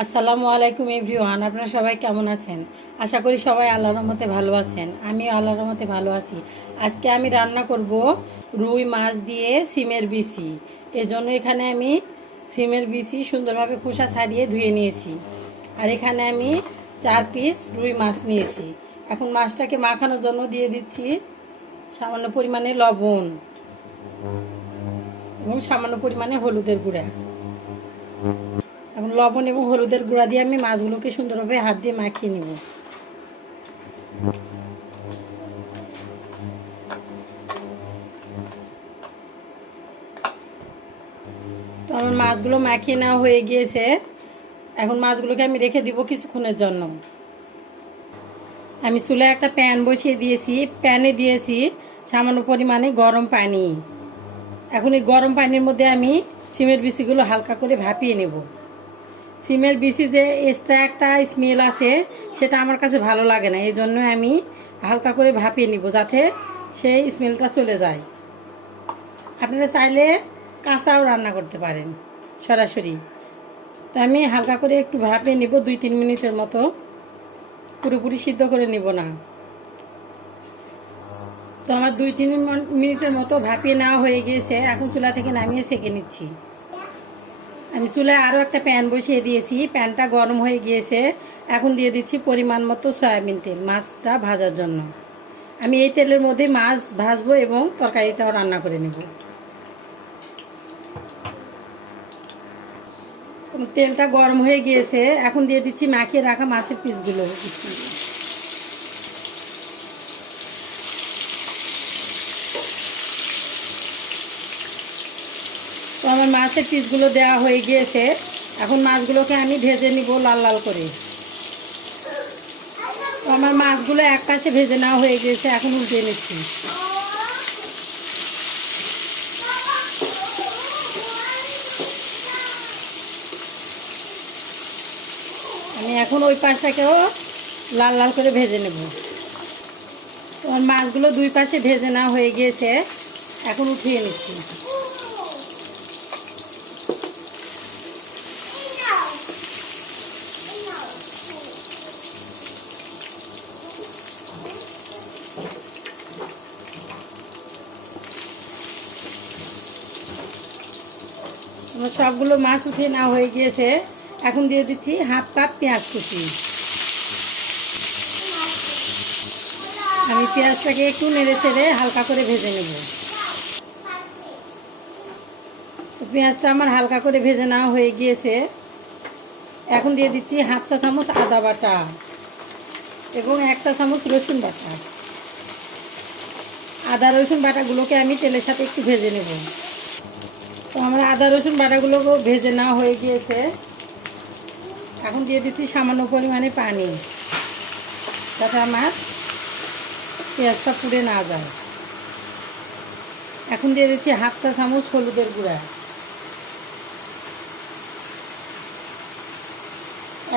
আসসালামু আলাইকুম এভরিওয়ান, আপনারা সবাই কেমন আছেন? আশা করি সবাই আল্লাহর রহমতে ভালো আছেন। আমিও আল্লাহর রহমতে ভালো আছি। আজকে আমি রান্না করব রুই মাছ দিয়ে সিমের বিচি। এজন্য এখানে আমি সিমের বিচি সুন্দরভাবে খোসা ছাড়িয়ে ধুয়ে নিয়েছি। আর এখানে আমি চার পিস রুই মাছ নিয়েছি। এখন মাছটাকে মাখানোর জন্য দিয়ে দিচ্ছি সামান্য পরিমাণে লবণ এবং সামান্য পরিমাণে হলুদের গুঁড়া। এখন লবণ এবং হলুদের গুঁড়া দিয়ে আমি মাছগুলোকে সুন্দরভাবে হাত দিয়ে মাখিয়ে নিব। তো আমার মাছগুলো মাখিয়ে নেওয়া হয়ে গিয়েছে। এখন মাছগুলোকে আমি রেখে দিব কিছুক্ষণের জন্য। আমি চুলে একটা প্যান বসিয়ে দিয়েছি। প্যানে দিয়েছি সামান্য পরিমাণে গরম পানি। এখন এই গরম পানির মধ্যে আমি সিমের বিচিগুলো হালকা করে ভাপিয়ে নেব। সিমের বিচি যে এক্সট্রা একটা স্মেল আছে, সেটা আমার কাছে ভালো লাগে না। এই জন্য আমি হালকা করে ভাপিয়ে নিব যাতে সেই স্মেলটা চলে যায়। আপনারা চাইলে কাঁচাও রান্না করতে পারেন, সরাসরি। তো আমি হালকা করে একটু ভাপিয়ে নিব, দুই তিন মিনিটের মতো। পুরোপুরি সিদ্ধ করে নিব না। তো আমার দুই তিন মিনিটের মতো ভাপিয়ে নেওয়া হয়ে গিয়েছে, এখন চুলা থেকে নামিয়ে সেঁকে নিচ্ছি। আমি চুলায় আরও একটা প্যান বসিয়ে দিয়েছি। প্যানটা গরম হয়ে গিয়েছে। এখন দিয়ে দিচ্ছি পরিমাণ মতো সয়াবিন তেল, মাছটা ভাজার জন্য। আমি এই তেলের মধ্যে মাছ ভাজবো এবং তরকারিটাও রান্না করে নেব। তেলটা গরম হয়ে গিয়েছে। এখন দিয়ে দিচ্ছি মাখিয়ে রাখা মাছের পিসগুলো। তো আমার মাছের পিসগুলো দেওয়া হয়ে গিয়েছে। এখন মাছগুলোকে আমি ভেজে নিব লাল লাল করে। তো আমার মাছগুলো এক পাশে ভেজে নেওয়া হয়ে গিয়েছে, এখন উল্টে নিচ্ছি। আমি এখন ওই পাশটাকেও লাল লাল করে ভেজে নেব। তোমার মাছগুলো দুই পাশে ভেজে নেওয়া হয়ে গিয়েছে, এখন উঠিয়ে নিচ্ছি। সবগুলো মাছ উঠে নেওয়া হয়ে গিয়েছে। এখন দিয়ে দিচ্ছি হাফ কাপ পেঁয়াজ কুচি। আমি পেঁয়াজটাকে একটু নেড়ে চেড়ে হালকা করে ভেজে নেব। পেঁয়াজটা আমার হালকা করে ভেজে নেওয়া হয়ে গিয়েছে। এখন দিয়ে দিচ্ছি হাফ চা চামচ আদা বাটা এবং এক চা চামচ রসুন বাটা। আদা রসুন বাটাগুলোকে আমি তেলের সাথে একটু ভেজে নেব। তো আমার আদা, রসুন বাটাগুলোকেও ভেজে না হয়ে গিয়েছে। এখন দিয়ে দিচ্ছি সামান্য পরিমাণে পানি, যাতে আমার পেঁয়াজটা পুড়ে না যায়। এখন দিয়ে দিচ্ছি হাফ চা চামচ হলুদের গুঁড়া।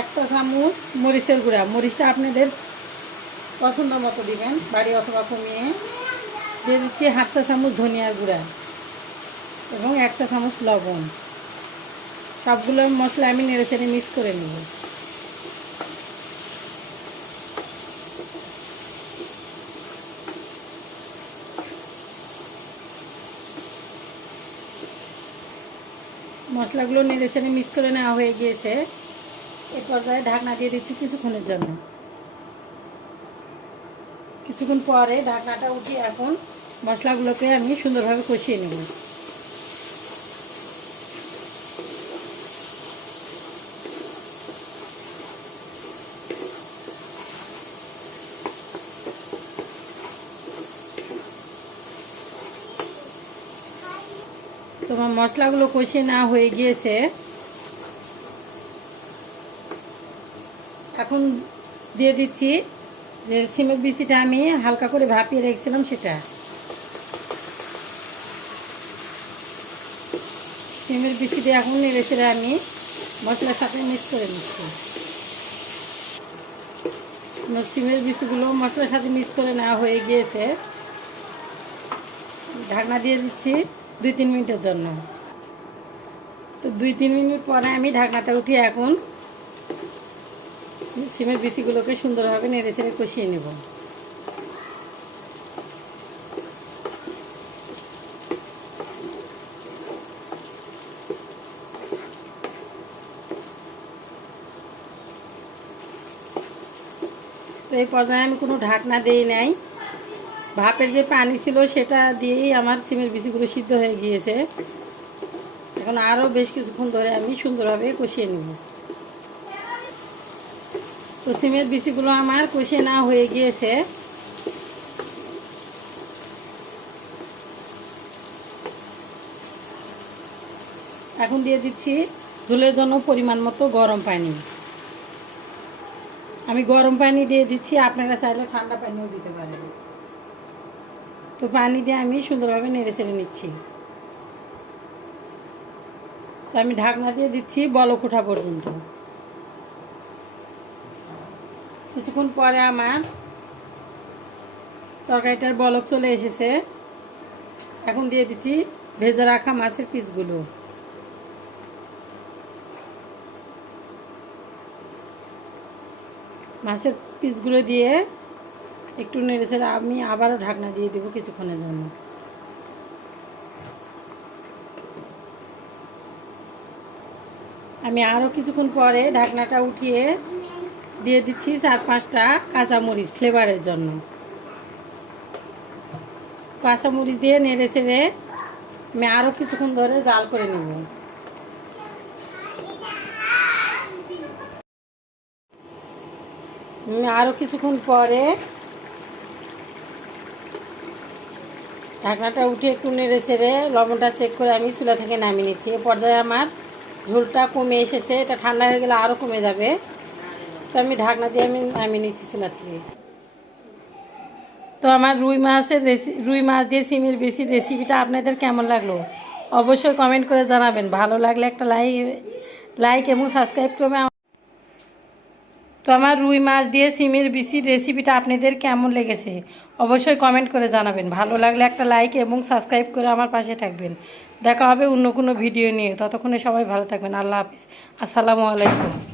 একটা চামচ মরিচের গুঁড়া। মরিচটা আপনাদের পছন্দ মতো দিবেন, বাড়ি অথবা কমিয়ে। দিয়ে দিচ্ছি হাফ চা চামচ ধনিয়ার গুঁড়া। এবং এক চা চামচ লবণ। সবগুলো মশলা আমি নেড়ে চেড়ে মিক্স করে নেব। মশলাগুলো নেড়ে চেড়ে মিক্স করে নেওয়া হয়ে গিয়েছে। এ পর্যায়ে ঢাকনা দিয়ে দিচ্ছি কিছুক্ষণের জন্য। কিছুক্ষণ পরে ঢাকনাটা উঠিয়ে এখন মশলাগুলোকে আমি সুন্দরভাবে কষিয়ে নেব। তোমার মশলাগুলো কষে না হয়ে গিয়েছে। এখন দিয়ে দিচ্ছি যে সিমের বিচিটা আমি হালকা করে ভাপিয়ে রেখেছিলাম সেটা। সিমের বিচিটা এখন নেড়ে ছেড়ে আমি মশলার সাথে মিক্স করে নিচ্ছি। সিমের বিচিগুলো মশলার সাথে মিক্স করে নেওয়া হয়ে গিয়েছে। ঢাকনা দিয়ে দিচ্ছি। দুই, তিন মিনিটের জন্য। তো দুই, তিন মিনিট পরে আমি ঢাকনাটা উঠিয়ে এখন সিমের বিচিগুলোকে সুন্দরভাবে নেড়ে ছেড়ে কষিয়ে নেব। এই পর্যায়ে আমি কোনো ঢাকনা দিই নাই। ভাপের যে পানি ছিল সেটা দিয়েই আমার সিমের বিচিগুলো সিদ্ধ হয়ে গিয়েছে। এখন আরও বেশ কিছুক্ষণ ধরে আমি সুন্দরভাবে কষিয়ে নেব। তো সিমের বিচিগুলো আমার কষিয়ে না হয়ে গিয়েছে। এখন দিয়ে দিচ্ছি ঝোলের জন্য পরিমাণ মতো গরম পানি। আমি গরম পানি দিয়ে দিচ্ছি, আপনারা চাইলে ঠান্ডা পানিও দিতে পারেন। তো পানি দিয়ে আমি সুন্দরভাবে নেড়ে চেড়ে নিচ্ছি। তো আমি ঢাকনা দিয়ে দিচ্ছি বলক ওঠা পর্যন্ত। কিছুক্ষণ পরে আমার তরকারিটার বলক চলে এসেছে। এখন দিয়ে দিচ্ছি ভেজে রাখা মাছের পিসগুলো। মাছের পিসগুলো দিয়ে একটু নেড়ে ছেড়ে আমি আবারও ঢাকনা দিয়ে দেবো কিছুক্ষণের জন্য। আমি আরও কিছুক্ষণ পরে ঢাকনাটা উঠিয়ে দিয়ে দিচ্ছি চার পাঁচটা কাঁচামরিচ ফ্লেভারের জন্য। কাঁচামরিচ দিয়ে নেড়ে ছেড়ে আমি আরও কিছুক্ষণ ধরে জাল করে নেব। আরও কিছুক্ষণ পরে ঢাকনাটা উঠে একটু নেড়ে ছেড়ে লবণটা চেক করে আমি চুলা থেকে নামিয়ে নিচ্ছি। এ পর্যায়ে আমার ঝোলটা কমে এসেছে, এটা ঠান্ডা হয়ে গেলে আরও কমে যাবে। তো আমি ঢাকনা দিয়ে আমি নামিয়ে নিচ্ছি চুলা থেকে। তো আমার রুই মাছের রেসি রুই মাছ দিয়ে সিমের বেশি রেসিপিটা আপনাদের কেমন লাগল? অবশ্যই কমেন্ট করে জানাবেন। ভালো লাগলে একটা লাইক লাইক এবং সাবস্ক্রাইব করবে তো আমার রুই মাছ দিয়ে সিমের বিসির রেসিপিটা আপনাদের কেমন লেগেছে? অবশ্যই কমেন্ট করে জানাবেন। ভালো লাগলে একটা লাইক এবং সাবস্ক্রাইব করে আমার পাশে থাকবেন। দেখা হবে অন্য কোনো ভিডিও নিয়ে। ততক্ষণে সবাই ভালো থাকবেন। আল্লাহ হাফিজ। আসসালামু আলাইকুম।